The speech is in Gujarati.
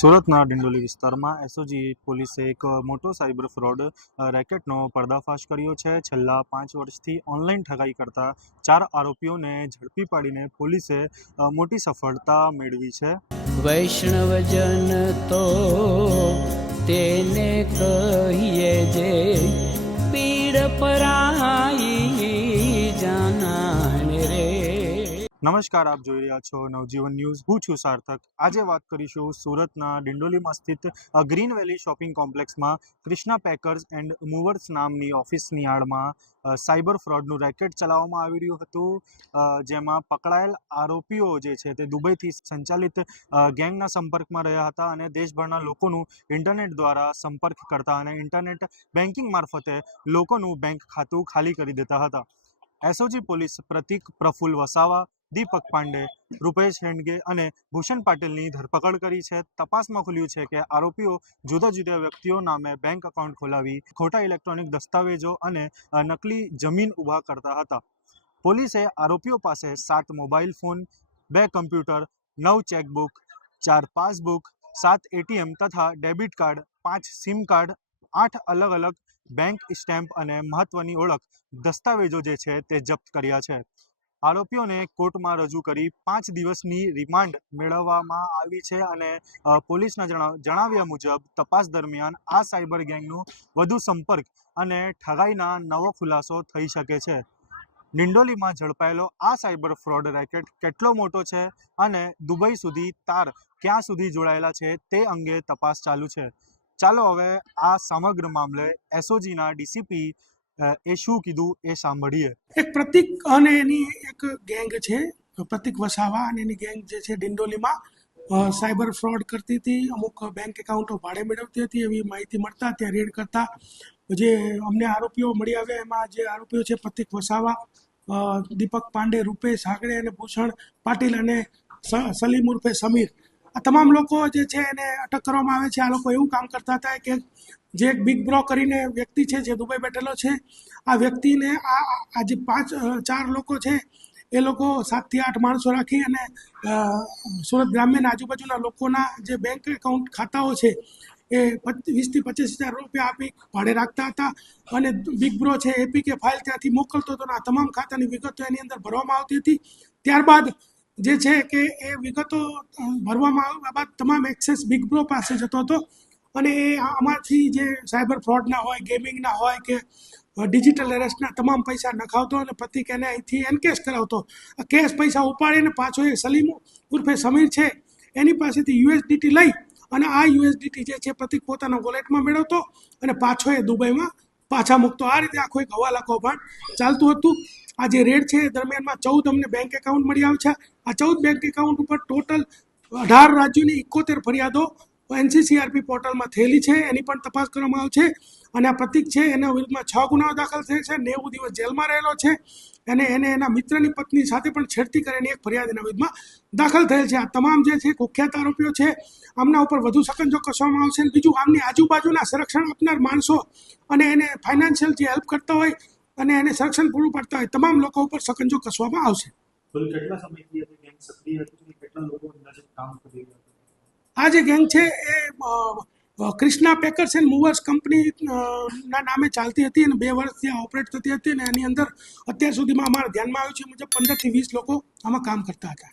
સુરતના ડિંડોલી વિસ્તારમાં એસઓજી પોલીસે એક મોટો સાયબર ફ્રોડ રેકેટનો પર્દાફાશ કર્યો છે. છેલ્લા 5 વર્ષથી ઓનલાઈન ઠગાઈ કરતા 4 આરોપીઓને ઝડપી પાડીને પોલીસે મોટી સફળતા મેળવી છે. વૈષ્ણવજન તો તેને કહીએ જે પીડ પરાઈ જાનાને રે. નમસ્કાર, આપ જોઈ રહ્યા છો નવજીવન ન્યૂઝ. હું છું સાર્થક. આજે વાત કરીશું સુરતના ડિંડોલીમાં સ્થિત ગ્રીન વેલી શોપિંગ કોમ્પ્લેક્સમાં કૃષ્ણા પેકર્સ એન્ડ મૂવર્સ નામની ઓફિસની આડમાં સાયબર ફ્રોડનું રેકેટ ચલાવવામાં આવી રહ્યું હતું, જેમાં પકડાયેલ આરોપીઓ જે છે તે દુબઈથી સંચાલિત ગેંગના સંપર્કમાં રહ્યા હતા અને દેશભરના લોકોનું ઇન્ટરનેટ દ્વારા સંપર્ક કરતા અને ઇન્ટરનેટ બેન્કિંગ મારફતે લોકોનું બેંક ખાતું ખાલી કરી દેતા હતા. એસઓજી પોલીસ પ્રતિક પ્રફુલ વસાવા, દીપક પાંડે, રૂપેશ હેંડગે અને ભૂષણ પાટીલની ધરપકડ કરી છે. તપાસમાં ખુલ્યું છે કે આરોપીઓ જુદા જુદા વ્યક્તિઓ નામે બેંક એકાઉન્ટ ખોલાવી ખોટા ઇલેક્ટ્રોનિક દસ્તાવેજો અને નકલી જમીન ઊભા કરતા હતા. પોલીસે આરોપીઓ પાસે 7 mobile phone, 2 computer, 9 chequebook, 4 passbook, 7 ATM તથા ડેબિટ કાર્ડ, 5 સિમ કાર્ડ, 8 અલગ અલગ બેંક સ્ટેમ્પ અને મહત્વની ઓળખ દસ્તાવેજો જે છે તે જપ્ત કર્યા છે. આરોપીઓને કોર્ટમાં રજૂ કરી 5 દિવસની રિમાન્ડ મેળવવામાં આવી છે અને પોલીસના જણાવ્યા મુજબ તપાસ દરમિયાન આ સાયબર ગેંગનું વધુ સંપર્ક અને ઠગાઈના નવો ખુલાસો થઈ શકે છે. ડિંડોલીમાં ઝડપાયેલો આ સાયબર ફ્રોડ રેકેટ કેટલો મોટો છે અને દુબઈ સુધી તાર ક્યાં સુધી જોડાયેલા છે તે અંગે તપાસ ચાલુ છે. ચાલો હવે આ સમગ્ર મામલે એસઓજીના ડીસીપી એ શું કીધું એ સાંભળીએ. એક પ્રતિક અને એની એક ગેંગ છે, પ્રતિક વસાવા અને એની ગેંગ જે છે ડિંડોલીમાં સાયબર ફ્રોડ કરતી હતી. અમુક બેંક એકાઉન્ટો ભાડે મેળવતી હતી એવી માહિતી મળતા ત્યાં રેડ કરતા જે અમને આરોપીઓ મળી આવ્યા એમાં જે આરોપીઓ છે પ્રતિક વસાવા, દીપક પાંડે, રૂપેશ હાગડે અને ભૂષણ પાટીલ અને સલીમ ઉર્ફે સમીર, આ તમામ લોકો જે છે એને અટક કરવામાં આવે છે. આ લોકો એવું કામ કરતા હતા કે જે એક બિગ બ્રો કરીને વ્યક્તિ છે જે દુબઈ બેઠેલો છે, આ વ્યક્તિને આ જે 4 લોકો છે એ લોકો 7 થી 8 માણસો રાખી અને સુરત ગ્રામ્ય આજુબાજુના લોકોના જે બેંક એકાઉન્ટ ખાતાઓ છે એ 20 થી 25 હજાર રૂપિયા આપી ભાડે રાખતા હતા અને બિગ બ્રો છે એપીકે ફાઇલ ત્યાંથી મોકલતો હતો. આ તમામ ખાતાની વિગતો એની અંદર ભરવામાં આવતી હતી. ત્યારબાદ જે છે કે એ વિગતો ભરવામાં આવ્યા બાદ તમામ એક્સેસ બિગ બ્રો પાસે જતો હતો અને એ આમાંથી જે સાયબર ફ્રોડના હોય, ગેમિંગના હોય કે ડિજિટલ એરેસ્ટના તમામ પૈસા નખાવતો અને પ્રતિક એને અહીંથી એનકેશ કરાવતો. આ કેશ પૈસા ઉપાડીને પાછો એ સલીમ ઉર્ફે સમીર છે એની પાસેથી યુએસડીટી લઈ અને આ યુએસડીટી જે છે પ્રતિક પોતાના વોલેટમાં મેળવતો અને પાછો એ દુબઈમાં પાછા મૂકતો. આ રીતે આખો એક હવાલા કૌભાંડ ચાલતું હતું. આ જે રેડ છે એ દરમિયાનમાં 14 અમને બેંક એકાઉન્ટ મળી આવે છે. આ 14 બેંક એકાઉન્ટ ઉપર ટોટલ 18 રાજ્યોની 71 ફરિયાદો એનસીસીઆરપી પોર્ટલમાં થયેલી છે. એની પણ તપાસ કરવામાં આવશે અને આ પ્રતિક છે એના વિરુદ્ધમાં 6 ગુનાઓ દાખલ થયા છે, 90 દિવસ જેલમાં રહેલો છે અને એને એના મિત્રની પત્ની સાથે પણ છેડતી કરીને એક ફરિયાદ એના વિરુદ્ધમાં દાખલ થયેલ છે. આ તમામ જે છે કુખ્યાત આરોપીઓ છે, આમના ઉપર વધુ સકંજો કસવામાં આવશે. બીજું આમની આજુબાજુના સંરક્ષણ આપનાર માણસો અને એને ફાઇનાન્શિયલ જે હેલ્પ કરતા હોય અને એને સંરક્ષણ પૂરું પાડતા હોય તમામ લોકો ઉપર સકંજો કસવામાં આવશે. કેટલા સમયથી ગેંગ સક્રિય હતી, કેટલા લોકો અંદાજે કામ કરી રહ્યા હતા? આ જે ગેંગ છે એ Krishna packers and movers company ના નામે ચાલતી હતી અને 2 વર્ષથી આ ઓપરેટ થતી હતી અને એની અંદર અત્યાર સુધીમાં અમારા ધ્યાનમાં આવ્યું છે મુજબ 15 થી 20 લોકો આમાં કામ કરતા હતા.